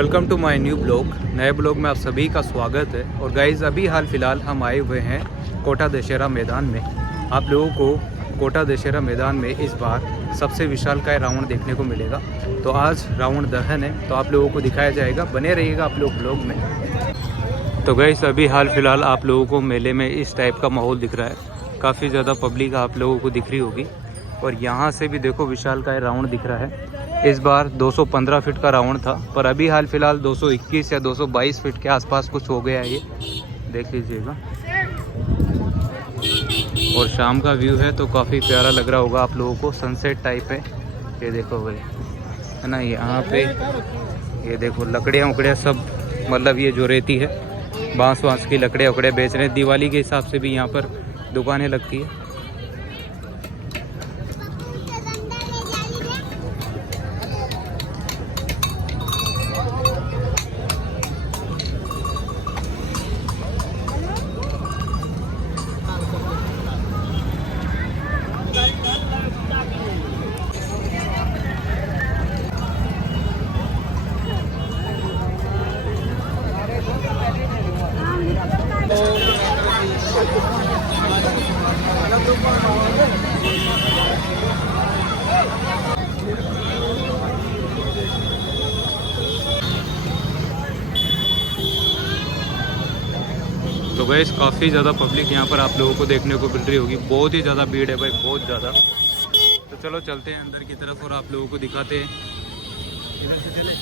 Welcome to my new blog. नए blog में आप सभी का स्वागत है। और गाइज़ अभी हाल फ़िलहाल हम आए हुए हैं कोटा दशहरा मैदान में। आप लोगों को कोटा दशहरा मैदान में इस बार सबसे विशालकाय रावण देखने को मिलेगा। तो आज रावण दहन है, तो आप लोगों को दिखाया जाएगा। बने रहिएगा आप लोग ब्लॉग में। तो गाइज़ अभी हाल फ़िलहाल आप लोगों को मेले में इस टाइप का माहौल दिख रहा है। काफ़ी ज़्यादा पब्लिक आप लोगों को दिख रही होगी। और यहाँ से भी देखो विशालकाय रावण दिख रहा है। इस बार 215 फीट का रावण था, पर अभी हाल फिलहाल 221 या 222 फीट के आसपास कुछ हो गया है, ये देख लीजिएगा। और शाम का व्यू है तो काफ़ी प्यारा लग रहा होगा आप लोगों को, सनसेट टाइप है। ये देखो भाई, है ना, यहाँ पे ये देखो लकड़ियाँ उकड़ियाँ सब, मतलब ये जो रहती है बांस वांस की लकड़ियाँ उकड़ियाँ बेच रहे हैं। दिवाली के हिसाब से भी यहाँ पर दुकानें लगती है। तो गाइस काफ़ी ज़्यादा पब्लिक यहाँ पर आप लोगों को देखने को मिल रही होगी। बहुत ही ज़्यादा भीड़ है भाई, बहुत ज़्यादा। तो चलो चलते हैं अंदर की तरफ और आप लोगों को दिखाते हैं। इधर से चले।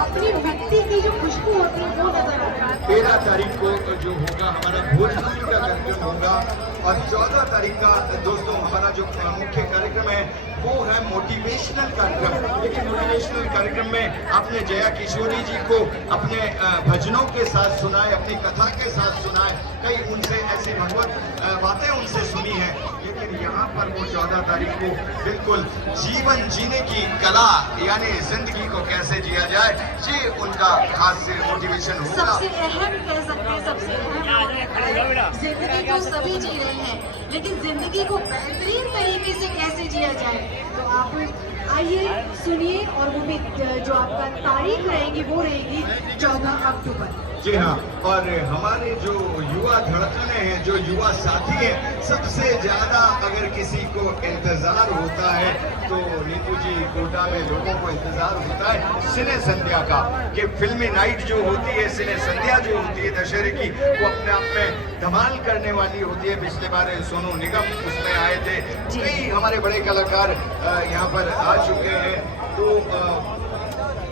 अपनी मिट्टी की जो खुशबू होती है वो नजर आता है। 13 तारीख को जो होगा हमारा भोजपुरी का कार्यक्रम होगा और 14 तारीख का दोस्तों हमारा जो मुख्य कार्यक्रम है वो है मोटिवेशनल कार्यक्रम। लेकिन मोटिवेशनल कार्यक्रम में आपने जया किशोरी जी को अपने भजनों के साथ सुना है, अपनी कथा के साथ सुना है, कई उनसे ऐसी भगवत बातें उनसे सुनी है। लेकिन यहाँ पर वो 14 तारीख को बिल्कुल जीवन जीने की कला यानी जिंदगी को कैसे जिया जाए, ये उनका खास मोटिवेशन होगा। सबसे अहम कह सकते हैं, सबसे अहम जिंदगी को सभी जी रहे हैं, लेकिन जिंदगी को बेहतरीन तरीके से कैसे जिया जाए। तो आप आइए सुनिए, और वो भी जो आपका तारीख रहेगी वो रहेगी 14 अक्टूबर। जी हाँ, और हमारे जो युवा धड़कने हैं, जो युवा साथी हैं, सबसे ज्यादा अगर किसी को इंतजार होता है तो नीतू जी कोटा में लोगों को इंतजार होता है सिने संध्या का, कि फिल्मी नाइट जो होती है, सिने संध्या जो होती है दशहरे की, वो अपने आप में धमाल करने वाली होती है। पिछले बार सोनू निगम उसमें आए थे, कई हमारे बड़े कलाकार यहाँ पर आ चुके हैं। तो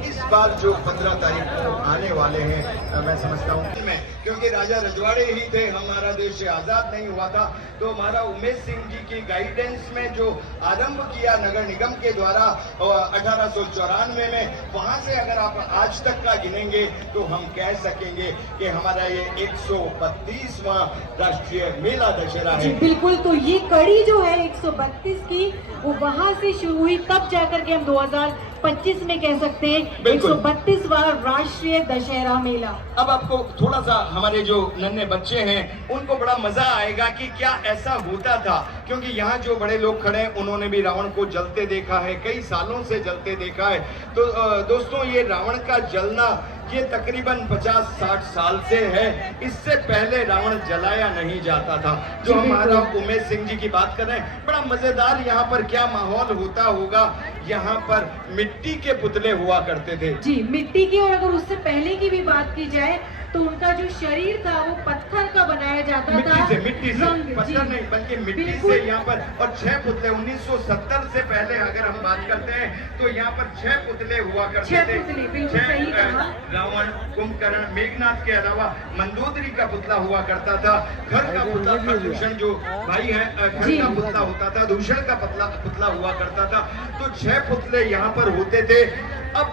इस बार जो 15 तारीख को आने वाले हैं, मैं समझता हूँ मैं, क्योंकि राजा रजवाड़े ही थे, हमारा देश आजाद नहीं हुआ था, तो हमारा उमेश सिंह जी की गाइडेंस में जो आरंभ किया नगर निगम के द्वारा 1894 में, वहां से अगर आप आज तक का गिनेंगे तो हम कह सकेंगे कि हमारा ये 132वां राष्ट्रीय मेला दशहरा है। बिल्कुल, तो ये कड़ी जो है 132 की, वो वहां से शुरू हुई, तब जाकर के हम 2025 में कह सकते हैं 132वां राष्ट्रीय दशहरा मेला। अब आपको थोड़ा सा हमारे जो नन्हे बच्चे हैं उनको बड़ा मजा आएगा कि क्या ऐसा होता था, क्योंकि यहाँ जो बड़े लोग खड़े हैं उन्होंने भी रावण को जलते देखा है, कई सालों से जलते देखा है। तो दोस्तों ये रावण का जलना ये तकरीबन 50-60 साल से है। इससे पहले रावण जलाया नहीं जाता था। जो हमारा उमेश सिंह जी की बात कर रहे हैं, बड़ा मजेदार यहाँ पर क्या माहौल होता होगा। यहाँ पर मिट्टी के पुतले हुआ करते थे जी, मिट्टी के, और अगर उससे पहले की भी बात की जाए तो उनका जो शरीर था वो पत्थर का बनाया जाता था। मिट्टी से पत्थर नहीं बल्कि मिट्टी से यहाँ पर। और 6 पुतले 1970 से पहले अगर हम बात करते हैं तो यहाँ पर 6 पुतले हुआ करते थे। रावण, कुंभकर्ण, मेघनाथ के अलावा मंदोदरी का पुतला हुआ करता था। घर का पुतला था दूषण, जो भाई है, घर का पुतला होता था, दूषण का पुतला हुआ करता था। तो 6 पुतले यहाँ पर होते थे। अब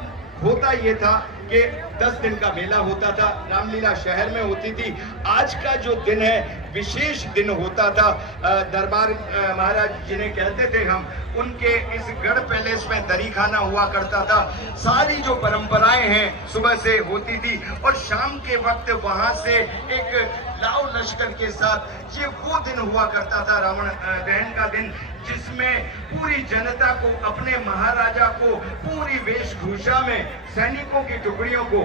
होता ये था कि 10 दिन का मेला होता था, रामलीला शहर में होती थी। आज का जो दिन है विशेष दिन होता था। दरबार महाराज जिन्हें कहते थे हम, उनके इस गढ़ पैलेस में दरी खाना हुआ करता था। सारी जो परंपराएं हैं सुबह से होती थी और शाम के वक्त वहां से एक लाव लश्कर के साथ ये वो दिन हुआ करता था, रावण दहन का दिन, जिसमें पूरी जनता को, अपने महाराजा को पूरी वेशभूषा में सैनिकों की टुकड़ियों को,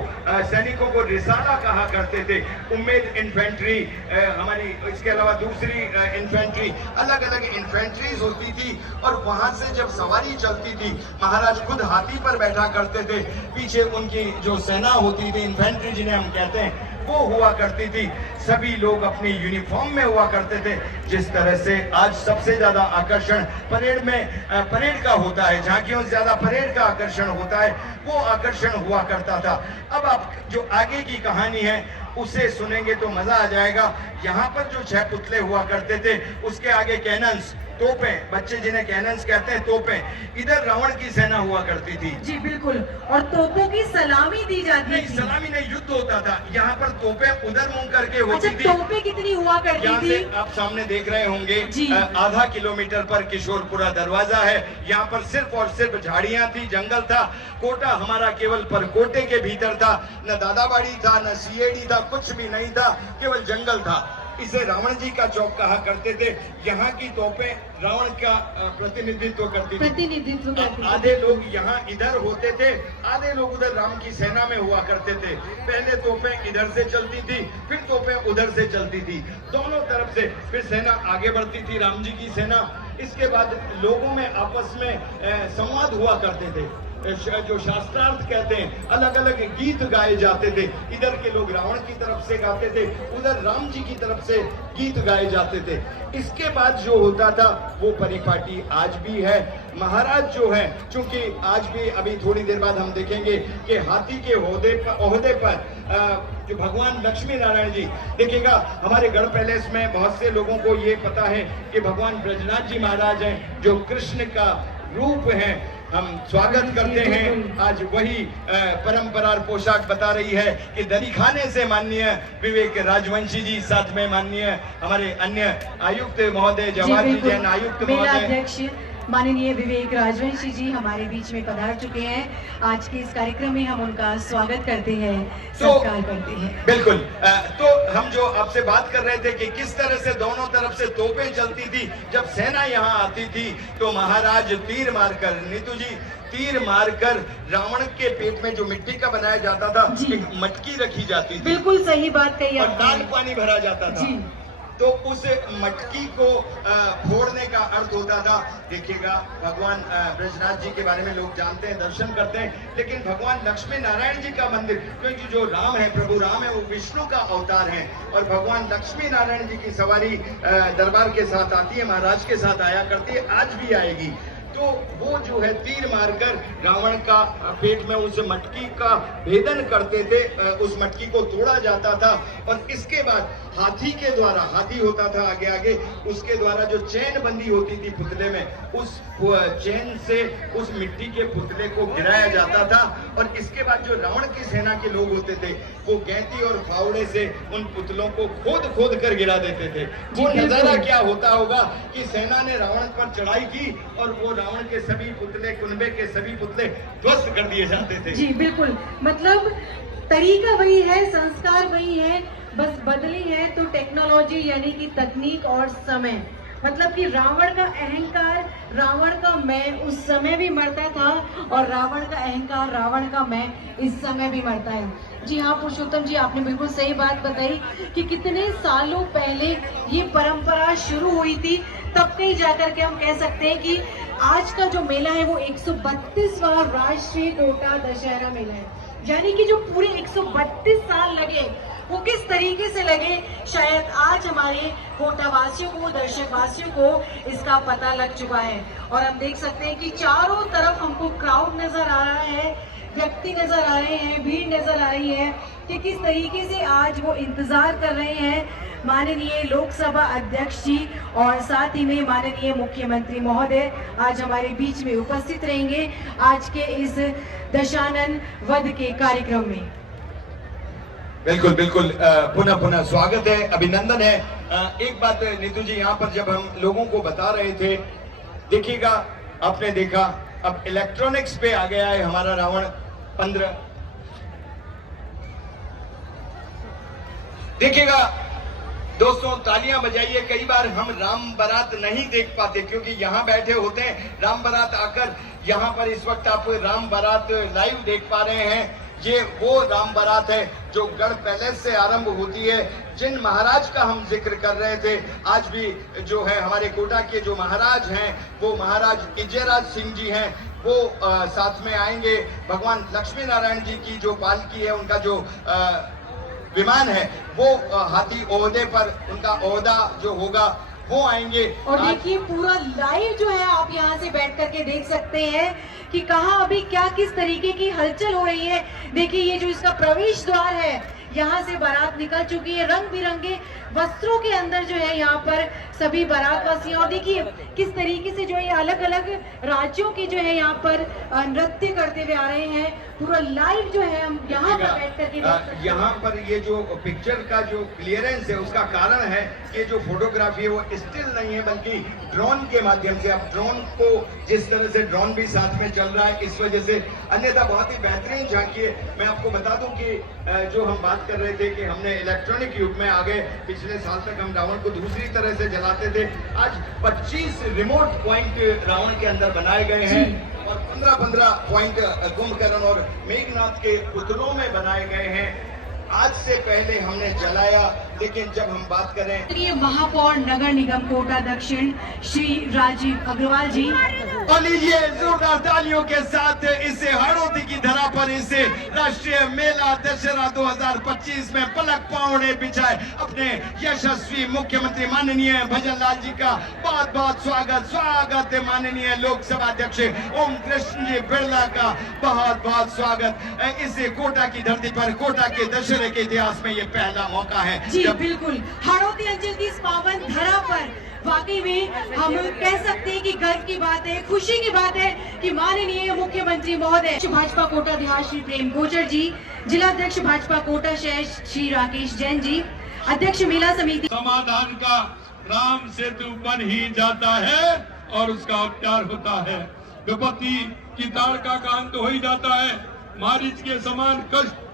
सैनिकों को रिसाला कहा करते थे। उम्मेद इन्फेंट्री हमारी, इसके अलावा दूसरी इन्फेंट्री, अलग अलग इन्फेंट्रीज होती थी और वहां से जब सवारी चलती थी, महाराज खुद हाथी पर बैठा करते थे, पीछे उनकी जो सेना होती थी, इन्फेंट्री जिन्हें हम कहते हैं, वो हुआ करती थी। सभी लोग अपनी यूनिफॉर्म में हुआ करते थे। जिस तरह से आज सबसे ज्यादा आकर्षण परेड में, परेड का होता है, झांकियों से ज्यादा परेड का आकर्षण होता है, वो आकर्षण हुआ करता था। अब आप जो आगे की कहानी है उसे सुनेंगे तो मजा आ जाएगा। यहाँ पर जो 6 पुतले हुआ करते थे, उसके आगे कैनन्स, तोपें, बच्चे जिन्हें कैनन्स कहते हैं, तोपें, इधर रावण की सेना हुआ करती थी। जी बिल्कुल, और तोपों की सलामी दी जाती थी। सलामी नहीं, युद्ध होता था। यहाँ पर तोपें उधर मुंह करके होती अच्छा, थी। तोपें कितनी हुआ करती यहाँ थी? से आप सामने देख रहे होंगे, आधा किलोमीटर पर किशोरपुरा दरवाजा है। यहाँ पर सिर्फ और सिर्फ झाड़ियां थी, जंगल था। कोटा हमारा केवल परकोटे के भीतर था, न दादाबाड़ी था, न सीएडी था, कुछ भी नहीं था, केवल जंगल था। इसे रावण जी का चौक कहा करते थे। यहाँ की तोपें रावण का प्रतिनिधित्व करती थी। आधे लोग यहाँ इधर होते थे, आधे लोग उधर राम की सेना में हुआ करते थे। पहले तोपें इधर से चलती थी, फिर तोपें उधर से चलती थी, दोनों तरफ से। फिर सेना आगे बढ़ती थी, राम जी की सेना। इसके बाद लोगों में आपस में संवाद हुआ करते थे, जो शास्त्रार्थ कहते हैं, अलग अलग गीत गाए जाते थे। इधर के लोग रावण की तरफ से गाते थे, उधर राम जी की तरफ से गीत गाए जाते थे। इसके बाद जो होता था वो परिपाटी आज भी है। महाराज जो है, चूंकि आज भी, अभी थोड़ी देर बाद हम देखेंगे कि हाथी के ओहदे पर जो भगवान लक्ष्मी नारायण जी, देखिएगा हमारे गढ़ पैलेस में बहुत से लोगों को ये पता है कि भगवान ब्रजनाथ जी महाराज हैं, जो कृष्ण का रूप है। हम स्वागत करते हैं। आज वही परंपरा और पोशाक बता रही है कि दरी खाने से माननीय विवेक राजवंशी जी, साथ में माननीय हमारे अन्य आयुक्त महोदय, जवाहर जी जैन आयुक्त महोदय, माननीय विवेक राजवंशी जी हमारे बीच में पधार चुके हैं। आज के इस कार्यक्रम में हम उनका स्वागत करते हैं, सत्कार करते हैं। बिल्कुल। तो हम जो आपसे बात कर रहे थे कि किस तरह से दोनों तरफ से तोपें चलती थी, जब सेना यहाँ आती थी तो महाराज तीर मारकर, नीतू जी, तीर मारकर रावण के पेट में जो मिट्टी का बनाया जाता था, एक मटकी रखी जाती थी। बिल्कुल सही बात कही और दाल पानी भरा जाता था। तो उस मटकी को फोड़ने का अर्थ होता था। देखिएगा, भगवान ब्रजनाथ जी के बारे में लोग जानते हैं, दर्शन करते हैं, लेकिन भगवान लक्ष्मी नारायण जी का मंदिर, क्योंकि जो राम है, प्रभु राम है, वो विष्णु का अवतार है, और भगवान लक्ष्मी नारायण जी की सवारी दरबार के साथ आती है, महाराज के साथ आया करती है, आज भी आएगी। तो वो जो है तीर मारकर रावण का पेट में उस मटकी का भेदन करते थे, उस मटकी को तोड़ा जाता था, और इसके बाद हाथी के द्वारा, हाथी होता था आगे आगे, उसके द्वारा जो चैन बंदी होती थी पुतले में, उस चैन से उस मिट्टी के पुतले को गिराया जाता था। और इसके बाद जो रावण की सेना के लोग होते थे, वो गैंती और फावड़े से उन पुतलों को खोद खोद कर गिरा देते थे। वो नजारा क्या होता होगा कि सेना ने रावण पर चढ़ाई की और वो रावण के सभी पुतले, कुनबे के सभी पुतले ध्वस्त कर दिए जाते थे। जी बिल्कुल, मतलब तरीका वही है, संस्कार वही है, बस बदली है तो टेक्नोलॉजी यानी कि तकनीक और समय। मतलब कि रावण का अहंकार, रावण का मैं उस समय भी मरता था, और रावण का अहंकार, रावण का मैं इस समय भी मरता है। जी हाँ पुरुषोत्तम जी, आपने बिल्कुल सही बात बताई कि कितने सालों पहले ये परंपरा शुरू हुई थी, तब कहीं जाकर के हम कह सकते हैं कि आज का जो मेला है वो 132वां राष्ट्रीय कोटा दशहरा मेला है। यानी कि जो पूरे 132 साल लगे, वो किस तरीके से लगे, शायद आज हमारे कोटा वासियों को, दर्शक वासियों को इसका पता लग चुका है। और हम देख सकते हैं कि चारों तरफ हमको क्राउड नजर आ रहा है, व्यक्ति नजर आ रहे हैं, भीड़ नजर आ रही है कि किस तरीके से आज वो इंतजार कर रहे हैं माननीय लोकसभा अध्यक्ष जी, और साथ ही में माननीय मुख्यमंत्री महोदय आज हमारे बीच में उपस्थित रहेंगे आज के इस दशानन वध के कार्यक्रम में। बिल्कुल बिल्कुल, पुनः पुनः स्वागत है, अभिनंदन है। एक बात नीतू जी, यहाँ पर जब हम लोगों को बता रहे थे, देखिएगा, आपने देखा अब इलेक्ट्रॉनिक्स पे आ गया है हमारा रावण 15। देखिएगा दोस्तों, तालियां बजाइए। कई बार हम राम बारात नहीं देख पाते क्योंकि यहाँ बैठे होते हैं, राम बारात आकर यहाँ पर इस वक्त आप राम बारात लाइव देख पा रहे हैं। ये वो राम बारात है जो गढ़ पैलेस से आरंभ होती है। जिन महाराज का हम जिक्र कर रहे थे, आज भी जो है हमारे कोटा के जो महाराज हैं वो महाराज इजयराज सिंह जी हैं, वो साथ में आएंगे। भगवान लक्ष्मी नारायण जी की जो पालकी है, उनका जो विमान है, वो हाथी ओहदे पर, उनका ओहदा जो होगा वो आएंगे। और देखिए पूरा लाइव जो है आप यहाँ से बैठ करके देख सकते हैं कि कहाँ अभी क्या किस तरीके की हलचल हो रही है। देखिए ये जो इसका प्रवेश द्वार है, यहाँ से बारात निकल चुकी है रंग बिरंगे वस्त्रों के अंदर जो है यहाँ पर सभी बारातवासी। और देखिए किस तरीके से जो है अलग अलग राज्यों के जो है यहाँ पर नृत्य करते हुए आ रहे हैं। पूरा लाइव जो है हम यहाँ पर बैठ करके यहाँ पर ये जो पिक्चर का जो क्लियरेंस है, उसका कारण है कि जो फोटोग्राफी है वो स्टिल नहीं है बल्कि ड्रोन के माध्यम से। अब ड्रोन को जिस तरह से ड्रोन भी साथ में चल रहा है, इस वजह से अन्यथा बहुत ही बेहतरीन झांकी है। मैं आपको बता दूं कि जो हम बात कर रहे थे कि हमने इलेक्ट्रॉनिक युग में आ गए। पिछले साल तक हम रावण को दूसरी तरह से जलाते थे, आज 25 रिमोट पॉइंट रावण के अंदर बनाए गए हैं और 15-15 पॉइंट कुंभकर्ण और मेघनाथ के पुतलों में बनाए गए हैं। आज से पहले हमने जलाया, लेकिन जब हम बात करें महापौर नगर निगम कोटा दक्षिण श्री राजीव अग्रवाल जी, और लीजिए जोरदार तालियों के साथ इसे हड़ौती की धरा पर इसे राष्ट्रीय मेला दशहरा 2025 में पलक पावड़े बिछाए अपने यशस्वी मुख्यमंत्री माननीय भजन लाल जी का बहुत बहुत स्वागत है। माननीय लोकसभा अध्यक्ष ओम कृष्ण जी बिरला का बहुत बहुत स्वागत। इस कोटा की धरती पर, कोटा के दशहरे के इतिहास में ये पहला मौका है। जी बिल्कुल, हड़ौती अंचल की इस पावन धरा पर वाकई में हम कह सकते हैं कि गर्व की बात है, खुशी की बात है कि माननीय मुख्यमंत्री महोदय भाजपा कोटा अध्यक्ष श्री प्रेम गोचर जी, जिला अध्यक्ष भाजपा कोटा शहर श्री राकेश जैन जी, अध्यक्ष मेला समिति। समाधान का राम सेतु बन ही जाता है और उसका उपचार होता है। विपत्ति की ताड़का का अंत हो ही जाता है। मारीच के समान कष्ट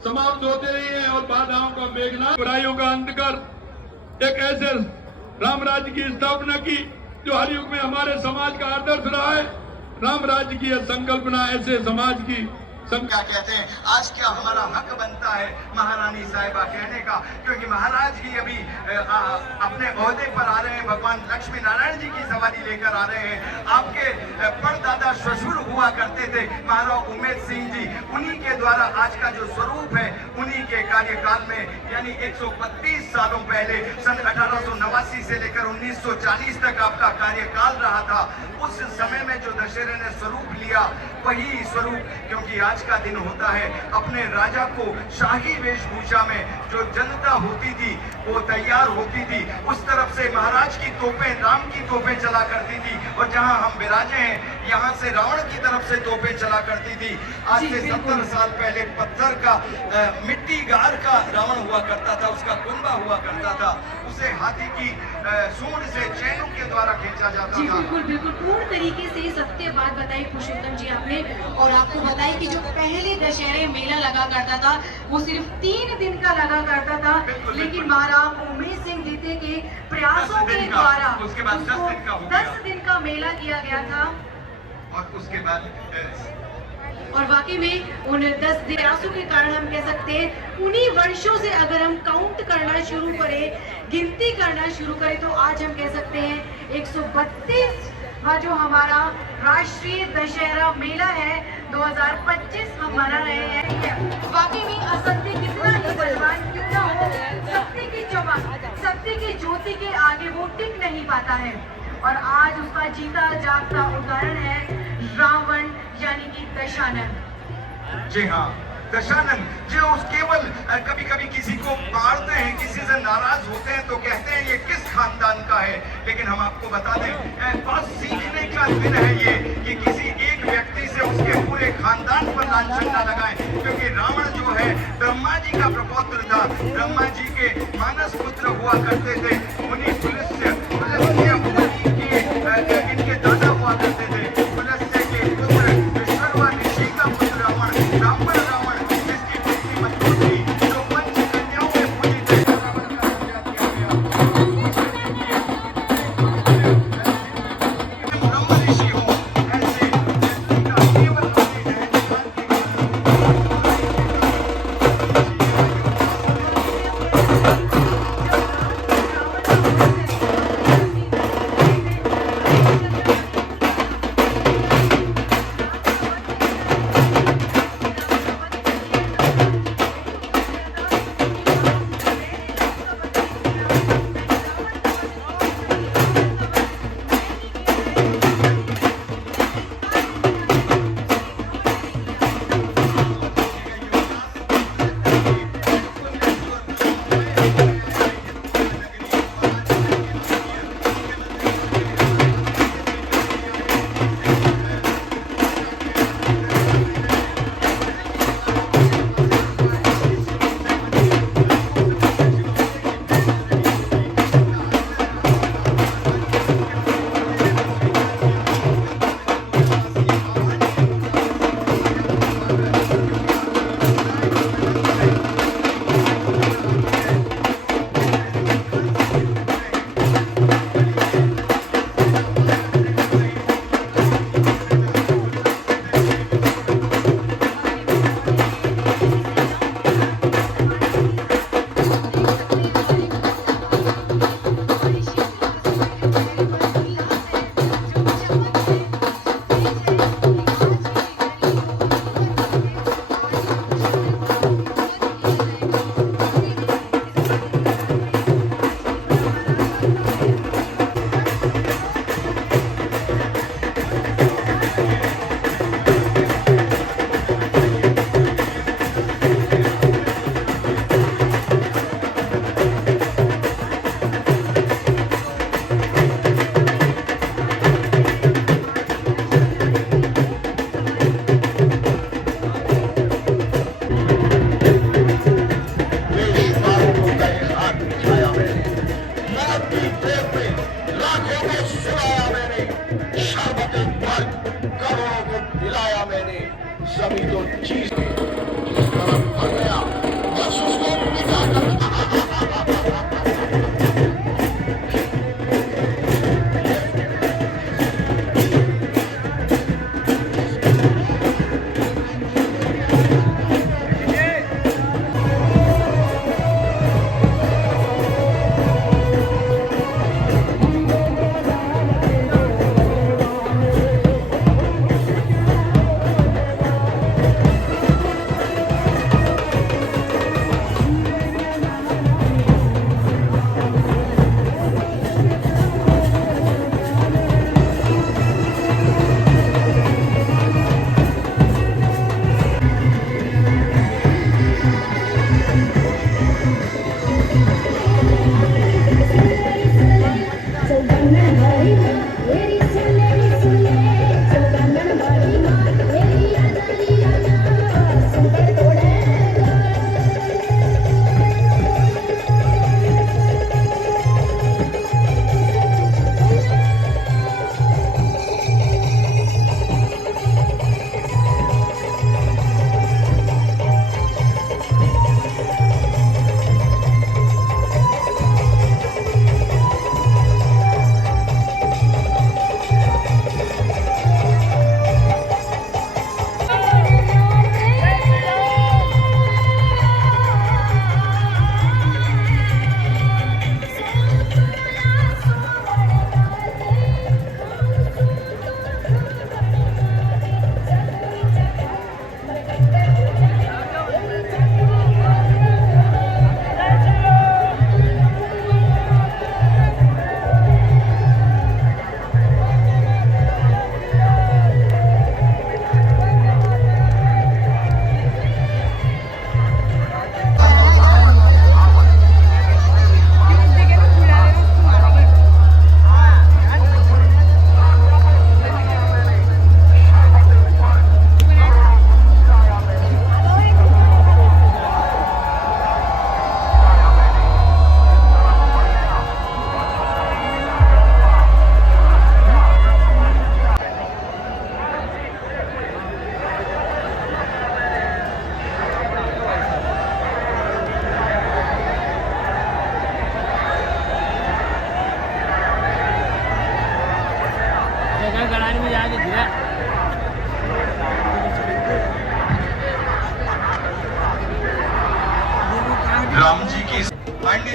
समाप्त होते ही है और बाधाओं का मेघनाथ बुराइयों का अंत कर एक ऐसे राम राज्य की स्थापना की जो हर युग में हमारे समाज का आदर्श रहा है। राम राज्य की यह संकल्पना ऐसे समाज की क्या कहते हैं, आज क्या हमारा हक बनता है महारानी साहिबा कहने का, क्योंकि महाराज ही अभी अपने ओहदे पर आ रहे हैं। भगवान लक्ष्मी नारायण जी की सवारी लेकर आ रहे हैं। आपके परदादा ससुर हुआ करते थे महाराज उमेद सिंह जी, उन्हीं के द्वारा आज का जो स्वरूप है, उन्हीं के कार्यकाल में, यानी 132 सालों पहले सन 1889 से लेकर 1940 तक आपका कार्यकाल रहा था। उस समय में जो दशहरे ने स्वरूप लिया, वही स्वरूप, क्योंकि आज का दिन होता है, अपने राजा को शाही वेशभूषा में जो जनता होती थी वो तैयार होती थी, उस तरफ से महाराज की तोपें, राम की तोपें चला करती थी, और जहां हम विराजे हैं यहाँ से रावण की तरफ से तोपें चला करती थी। आज से 70 साल पहले पत्थर का मिट्टी गार का रावण हुआ करता था, उसका कुंभा हुआ करता था, उसे हाथी की सूंड से चैनों के द्वारा खींचा जाता था। बिल्कुल बिल्कुल पूर्ण तरीके से सत्य बात बताई पुरुषोत्तम जी आपने, और आपको बताई कि जो पहले दशहरे मेला लगा करता था वो सिर्फ 3 दिन का लगा करता था, लेकिन महाराज उमेश सिंह जीते के प्रयासों के द्वारा उसके बाद 10 दिन का मेला किया गया था। और उसके बाद और वाकई में उन 10 प्रयासों के कारण हम कह सकते हैं उन्हीं वर्षों से अगर हम काउंट करना शुरू करें, गिनती करना शुरू करें, तो आज हम कह सकते हैं 132 जो हमारा राष्ट्रीय दशहरा मेला है 2025 हम मना रहे हैं। वाकई में असत्य कितना ही बलवान क्यों ना हो, सत्य की चमक, सत्य की ज्योति के आगे वो टिक नहीं पाता है, और आज उसका जीता जागता उदाहरण है रावण यानी कि दशानन। जी हाँ, दशानन जो केवल कभी कभी किसी को मारते हैं, किसी से नाराज होते हैं तो कहते हैं ये किस खानदान का है, लेकिन हम आपको बता दें बहुत सीखने का दिन है ये, कि किसी एक व्यक्ति से उसके पूरे खानदान पर लांछन न लगाएं, क्योंकि रावण जो है ब्रह्मा जी का प्रपौत्र था, ब्रह्मा जी के मानस पुत्र हुआ करते थे, उन्हीं पुलस्त्य मुनि के इनके दादा हुआ करते थे। पुलस्त्य के पुत्र विश्रवा ऋषि का पुत्र रावण, रावण जिसकी पत्नी मंदोदरी जो पंच कन्याओं में पूजित है। ब्रह्म ऋषि हो ऐसे जिनका केवल सभी तो चीज भर गया, बस उसको मिटा कर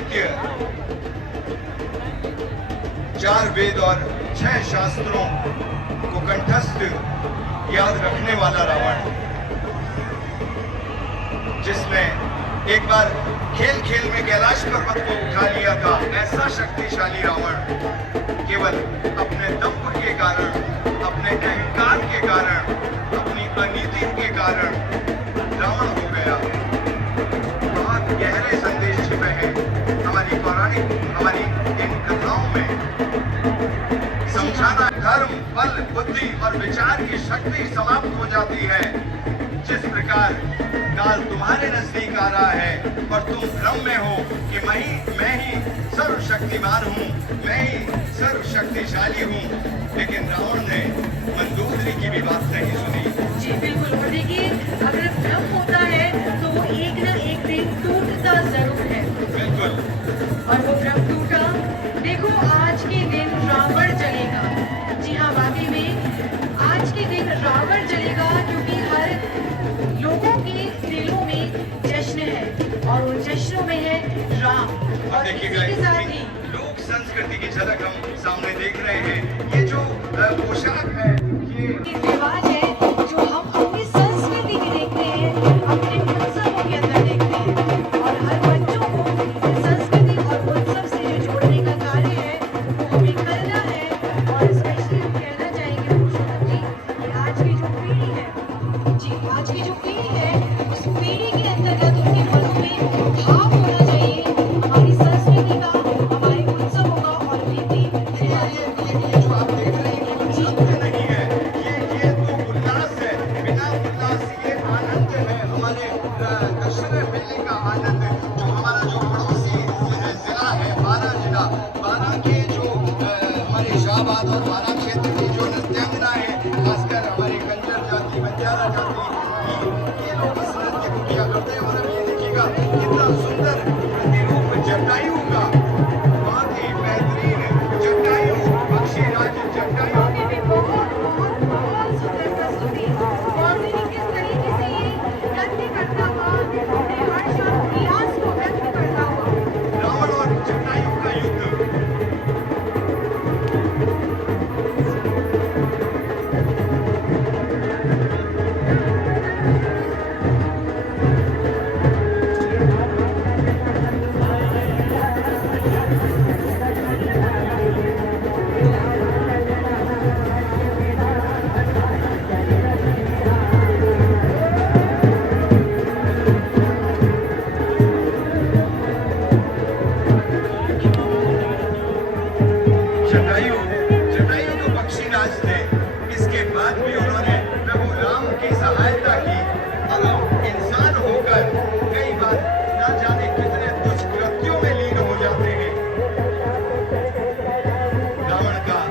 नित्य 4 वेद और 6 शास्त्रों को कंठस्थ याद रखने वाला रावण, जिसने एक बार खेल खेल में कैलाश पर्वत को उठा लिया था, ऐसा शक्तिशाली रावण केवल अपने दंभ के कारण, अपने अहंकार के कारण, अपनी अनीति के कारण रावण हो गया। बहुत गहरे संदेश छिपे हैं हमारी पौराणिक, हमारी इन कथाओं में। समझाना, धर्म, बल, बुद्धि और विचार की शक्ति समाप्त हो जाती है। जिस प्रकार काल तुम्हारे नजदीक आ रहा है और तुम भ्रम में हो कि मैं ही सर्वशक्तिमान हूँ, मैं ही सर्वशक्तिशाली हूँ, लेकिन रावण ने मंदोदरी की भी बात नहीं सुनी। जी बिल्कुल। और देखिए, अगर भ्रम होता है तो वो एक न एक दिन टूटता जरूर है। बिल्कुल। और वो भ्रम टूटा। देखो, आज के दिन रावण जलेगा। जी हाँ, वाकई में आज के दिन रावण जलेगा, क्योंकि हर लोगों के दिलों में जश्न है और उन जश्नों में है राम। और इसी के साथ ही लोक संस्कृति की झलक हम सामने देख रहे हैं। ये जो पोशाक है, ये रिवाज है जो हम अपनी संस्कृति में देखते हैं, अपने उत्सवों के अंदर देखते हैं। और हर बच्चों को संस्कृति और उत्सव से जो जोड़ने का कार्य है वो हमें करना है। और स्पेशली हम कहना चाहेंगे पुरुषोत्तम जी कि आज की जो पीढ़ी है, जी आज की जो पीढ़ी है, उस पीढ़ी के अंतर्गत उनके मनों में भाव होना चाहिए हमारी संस्कृति का, हमारे उत्सवों का और रीति रिवाज। ये जो आप देख रहे हैं कि सत्य नहीं है, ये तो उल्लास है। बिना उल्लास ये आनंद है, हमारे दशहरे मेले का आनंद। जो हमारा जो पड़ोसी जिला है बारां जिला, बारां के जो हमारे शाहबाद और बारां क्षेत्र की जो नृत्यांगना है, खासकर हमारी कंजर जाति, बंजारा जाति, ये लोग इस नृत्य को किया करते हैं। और अब ये देखिएगा कितना सुंदर प्रतिरूप जटायु का, बहुत ही बेहतरीन जटायु, पक्षीराज जटायु। बहुत सुंदर प्रस्तुति। और देखिए किस तरीके से ये नृत्य करता हुआ अपने हर्ष और उल्लास को व्यक्त करता हुआ। रावण और जटायु का युद्ध। जटायु तो पक्षीराज थे, इसके बाद भी उन्होंने प्रभु राम की सहायता की। अब हम इंसान होकर कई बार ना जाने कितने दुष्कृत्यों में लीन हो जाते हैं। रावण का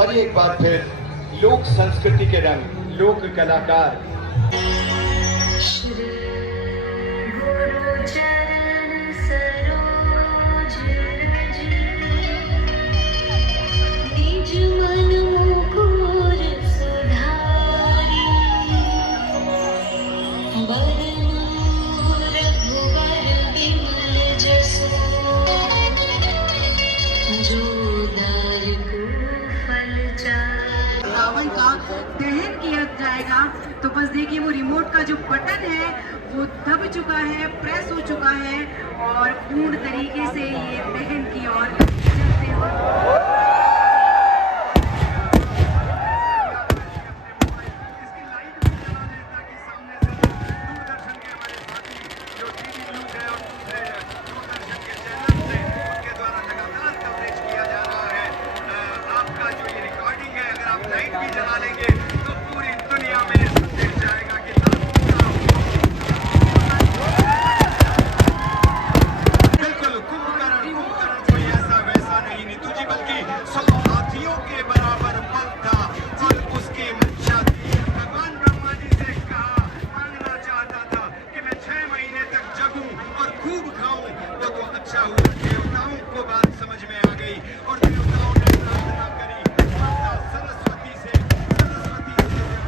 और एक बार फिर लोक संस्कृति के रंग, लोक कलाकार। श्री गुरु चरण सरोज रज, निज मन मुकुर सुधारी, बरनूं रघुवर विमल जसु, जो दायकु फल चारि। रावण का दहन किया जाएगा। तो बस देखिए, वो रिमोट का जो बटन है वो दब चुका है, प्रेस हो चुका है और पूर्ण तरीके से ये दहन की ओर चलते हुए। बिल्कुल कुंभकर्ण कोई ऐसा वैसा नहीं नीतू जी, बल्कि पूजा हुआ, देवताओं को बात समझ में आ गई और देवताओं ने प्रार्थना करी माता सरस्वती से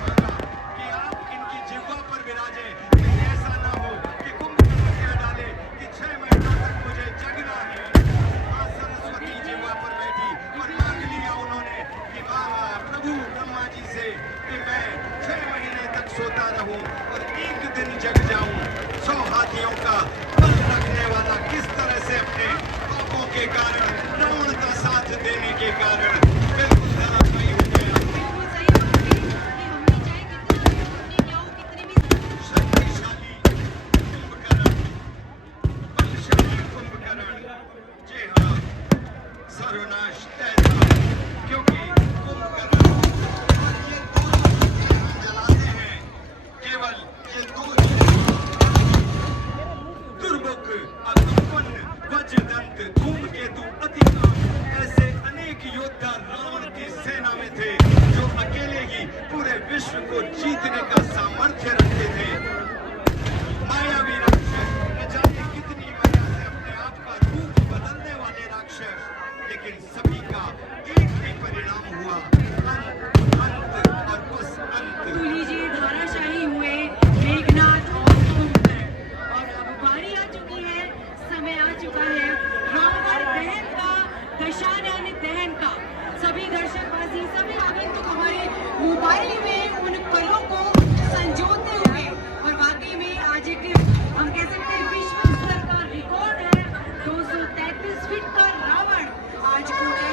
मांगा कि आप इनकी जिह्वा पर विराजे, लेकिन ऐसा ना हो कि कुंभकर्ण कह डाले कि 6 महीनों तक मुझे जगना है। मां सरस्वती जिह्वा पर बैठी और मांग लिया उन्होंने कि प्रभु ब्रह्मा जी से कि मैं 6 महीने तक सोता रहूं और एक दिन जग जाऊं। 100 हाथियों का बल रखने वाला किस तरह से अपने पापों के कारण, रावण का साथ देने के कारण बिल्कुल धराशायी हो गया। बिल्कुल सही बात है कि हमने चाहे कितना भी पुण्य किया हो, कितनी भी शक्तिशाली कुंभकर्ण, बलशाली कुंभकर्ण, जी हाँ, सर्वनाश तय था, क्योंकि कुंभकर्ण और ये दोनों जलाते हैं, केवल ये दो दुर्मुख, अतुपन, वज्रदंत, धूमकेतु, अतिकाम, ऐसे अनेक योद्धा रावण की सेना में थे जो अकेले ही पूरे विश्व को जीतने का सामर्थ्य रखते थे। मायावी राक्षस, न जाने कितनी वजह से अपने आप का रूप बदलने वाले राक्षस, लेकिन सभी का एक ही परिणाम हुआ, अंत और बस अंत। तो लीजिए धाराशाही हुए मेघनाथ और कुंभकर्ण। और अब बारी आ चुकी है, समय आ चुका है रावण दहन का, दशानन दहन का। सभी दर्शकवासी, सभी आगंतुक हमारे मोबाइल में उन पलों को संजोते हुए, और वाकई में आज एक हम कह सकते हैं विश्व स्तर का रिकॉर्ड है। 233 फीट का रावण आज पूरे पराजित हो गए।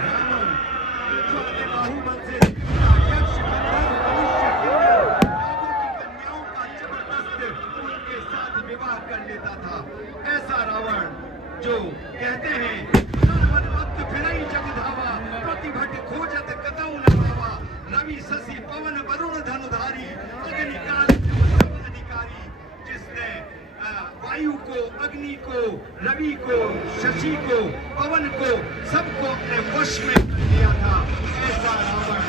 रावण जो अपने बाहुबल से यक्ष, गंधर्व, मनुष्य, किन्नर, नागों की कन्याओं का जबरदस्त उनके साथ विवाह कर लेता था, ऐसा रावण जो कहते हैं सर्वोन्मत्त फिरई जग धावा, प्रतिभट खोजत कतौ न पावा, रवि शशि पवन वरुण धनुधारी, अग्निकाल सब अधिकारी, जिसने वायु को, अग्नि को, रवि को, शशि को, पवन को, सबको अपने वश में कर लिया था, ऐसा रावण।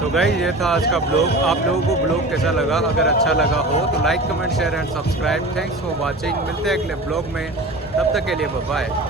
तो गाइस ये था आज का ब्लॉग। आप लोगों को ब्लॉग कैसा लगा? अगर अच्छा लगा हो तो like comment share and subscribe. Thanks for watching. मिलते हैं अगले ब्लॉग में, तब तक के लिए बाय बाय।